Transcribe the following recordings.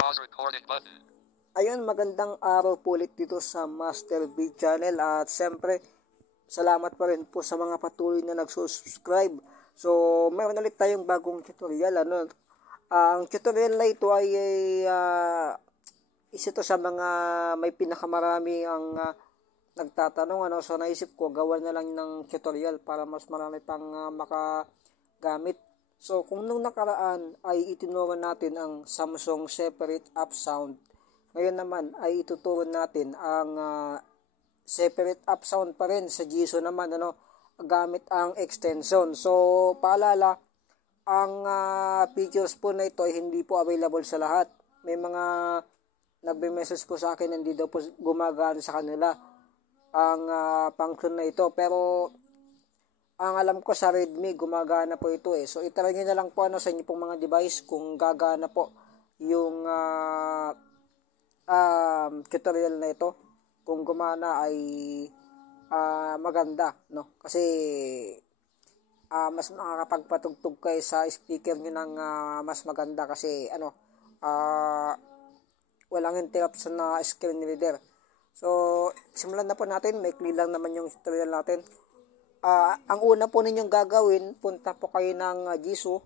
Pause recording button. Ayun, magandang araw po ulit dito sa Master B Channel at siyempre salamat pa rin po sa mga patuloy na nagsusubscribe. So, mayroon ulit tayong bagong tutorial. Ang tutorial na ito ay isa to sa mga may pinakamarami ang nagtatanong. So, naisip ko gawa na lang ng tutorial para mas marami pang makagamit. So, kung nung nakaraan ay itinuro natin ang Samsung Separate App Sound, ngayon naman ay ituturo natin ang Separate App Sound pa rin sa Jisoo naman, gamit ang extension. So, paalala, ang features po na ito ay hindi po available sa lahat. May mga nagbe-message po sa akin, hindi daw po gumagana sa kanila ang function na ito. Pero, ang alam ko sa Redmi, gumagana po ito eh. So, itry nyo na lang po sa inyo pong mga device kung gagana po yung tutorial na ito. Kung gumana ay maganda, no? Kasi mas makakapagpatugtog kayo sa speaker nyo ng mas maganda kasi walang interruption na screen reader. So, simulan na po natin. May clear lang naman yung tutorial natin. Ang una po ninyong gagawin, punta po kayo ng Jisoo.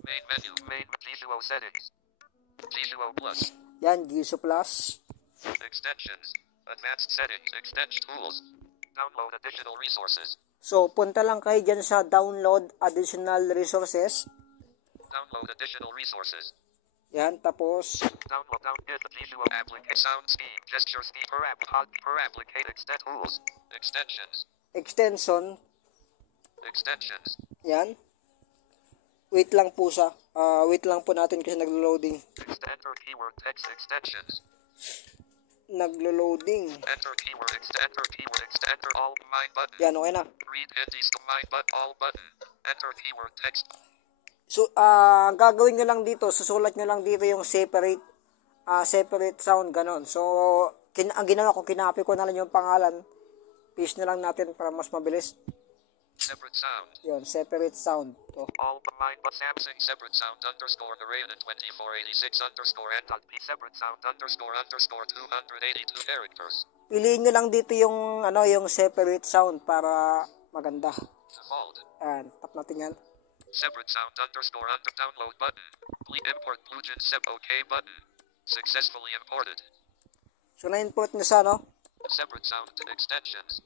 Main menu. Main Jisoo settings. Jisoo Plus. Yan, Jisoo Plus. Extensions. Advanced settings. Extension tools. Download additional resources. So, punta lang kayo dyan sa download additional resources. Download additional resources. Yan, tapos Download Jisoo application sound speed gesture speed per applicate extend tools. Extensions. extension. Extensions. Yan. Wait lang po siya. Wait lang po natin kasi naglo-loading. Enter keyword text extensions. Naglo-loading. Enter keyword enter all mind button. Yan, okay na. Read Indies mind but all button. Enter keyword text. So, ang gagawin nyo lang dito, susulat nyo lang dito yung separate sound, ganon. So, ang ginawa ko, kinapi ko na lang yung pangalan. Paste na lang natin para mas mabilis. Separate sound. Yun, separate sound. To. All mind but Samsung separate sound underscore Narayana 2486 underscore n.p separate sound underscore 282 characters. Piliin nyo lang dito yung, yung separate sound para maganda. Default. Ayan, tap natin yan. Separate sound underscore download button. Please import Plugin sep OK button. Successfully imported. So, na-import nyo sa, Separate sound extensions.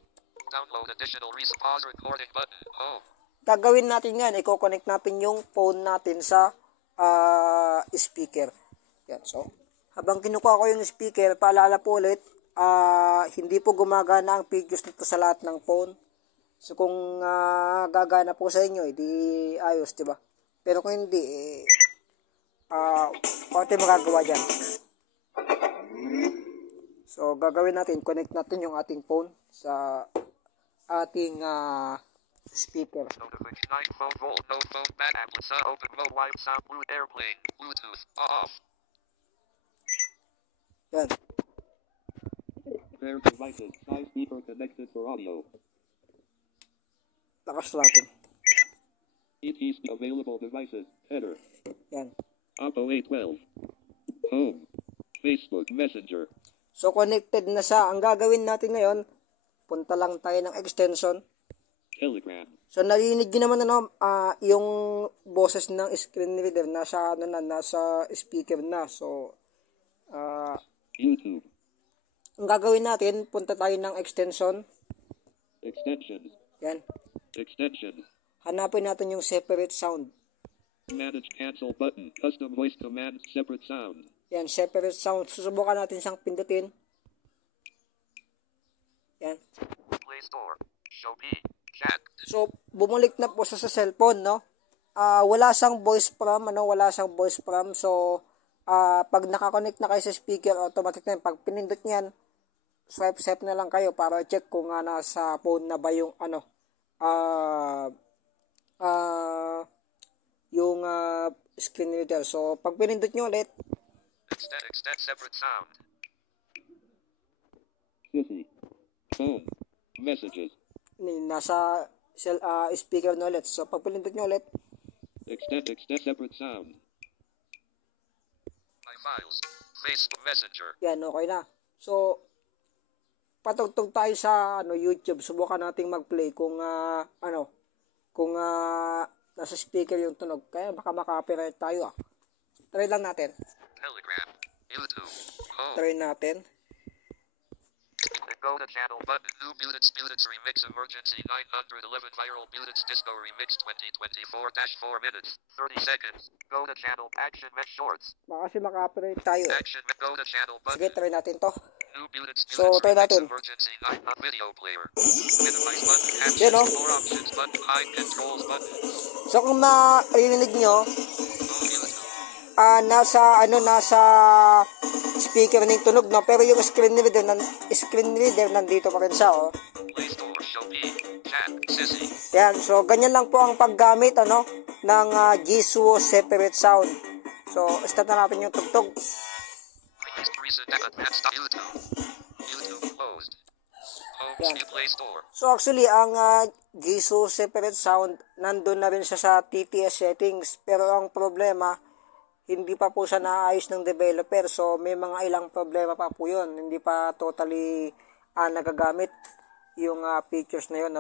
Download additional pause recording button. Home. Gagawin natin yan. I-connect natin yung phone natin sa speaker. Yan. So, habang kinukuha ko yung speaker, paalala po ulit, hindi po gumagana ang features nito sa lahat ng phone. So, kung gagana po sa inyo, di ayos, diba? Pero kung hindi, konti magagawa dyan. So, gagawin natin, connect natin yung ating phone sa ating speaker. Yan. Pair devices, 5 speaker connected for audio. Lakas natin. ET's available devices, header. Yan. Oppo A12. Home. Facebook Messenger. So, connected na siya. Ang gagawin natin ngayon, punta lang tayo ng extension. Telegram. So, narinig nyo naman yung boses ng screen reader nasa speaker na. So, YouTube. ang gagawin natin, punta tayo ng extension. Extensions. Yan. Extensions. Hanapin natin yung separate sound. Manage cancel button. Custom voice command. Separate sound. Yan, separate sound. Susubukan natin siyang pindutin. Yan. Play Store. Shopee. Chat. So, bumalik na po sa cellphone, wala siyang voice prompt, wala siyang voice prompt. So, pag nakakonect na kayo sa speaker, automatic na yun. Pag pinindot niyan, swipe na lang kayo para check kung nasa phone na ba yung screen reader. So, pag pinindot nyo ulit, Extend separate sound. City. Phone. Messages. nasa speaker na ulit. So, pag pinindot nyo ulit, Extend separate sound. My Files. Facebook Messenger. Yan, okay na. So, patugtog tayo sa YouTube. Subukan nating mag-play kung nasa speaker yung tunog. Kaya baka maka-copyright tayo ah. Try lang natin. Telegram. YouTube. Home. Try natin. Go to channel button. New Mutants Remix Emergency 911 Viral Mutants Disco Remix 2024-4 minutes 30 seconds. Go to channel Action Mesh Shorts. Baka kasi maka-copyright tayo. Action Go to channel button. Sige, try natin to. New Mutants So, try Remix natin. Emergency 9 video player. Minimize button. Actions. Yan, oh. More options button. Hide controls button. So, kung marinig nyo, Home YouTube. nasa speaker ng tunog, no? Pero yung screen reader nandito pa rin siya, oh. Play Store. Shopee. Chat. Sissy. Yan, so ganyan lang po ang paggamit ng Jisoo separate sound. So, start na natin yung tugtog. Recent advanced YouTube. YouTube closed. Home Yan. Play Store. So actually, ang Jisoo separate sound, nandun na rin siya sa TTS settings. Pero ang problema, hindi pa po siya naayos ng developer. So may mga ilang problema pa po yun. Hindi pa totally nagagamit yung features na yun.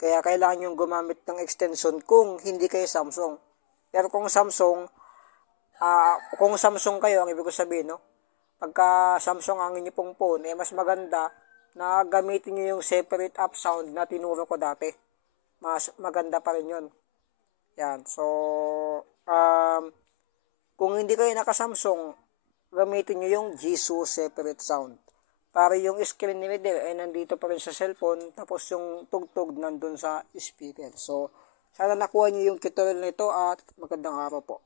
Kaya kailangan yung gumamit ng extension kung hindi kayo Samsung. Pero kung Samsung kayo, ang ibig ko sabihin, pagka Samsung ang inyo pong phone, mas maganda na gamitin nyo yung separate app sound na tinuro ko dati. Mas maganda pa rin yun. Yan. So, kung hindi kayo naka-Samsung, gamitin nyo yung Jisoo separate sound. Para yung screen reader ay nandito pa rin sa cellphone, tapos yung tugtog nandun sa speaker. So, sana nakuha nyo yung tutorial nito at magandang araw po.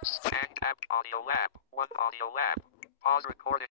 Apps and App Audio Lab. One Audio Lab. Pause recording.